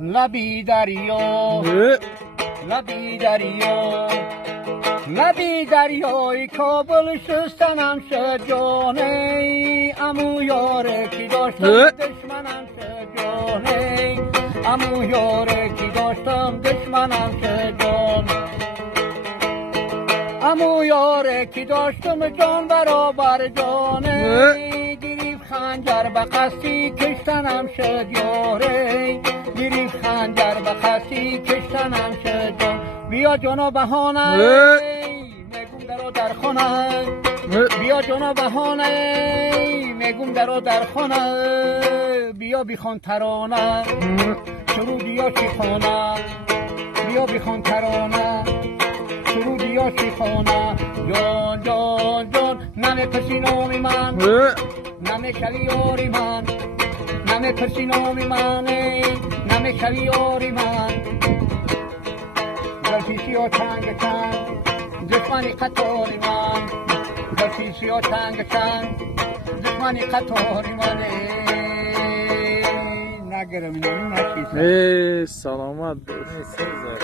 لبی دریا لبی دریا لبی دریای کابل شستنم شد جانه امو یاره کی داشتم دشمنم شد جانه امو یاره کی داشتم دشمنم شد جان امو یاره کی داشتم جان برابر جانه گریف خنجر به قصی کشتنم شد یاره گریف خنجر به قصی کشتنم شد جان بیا جانا بهانه میگم درو در خانه بیا جانا بهانه میگم درو در خانه بیا بیخوان ترانه شروع بیا چی خانه بیا بیخوان ترانه شروع بیا چی خانه جان جان جان نمه پسی نامی من نمه شوی یاری من نمه پسی نامی من نمه شوی یاری من گلفیسی ها چنگ چنگ دشمنی قطاری من گلفیسی ها چنگ چنگ دشمنی قطاری من نگرم اینو نشیسم سلامت باش.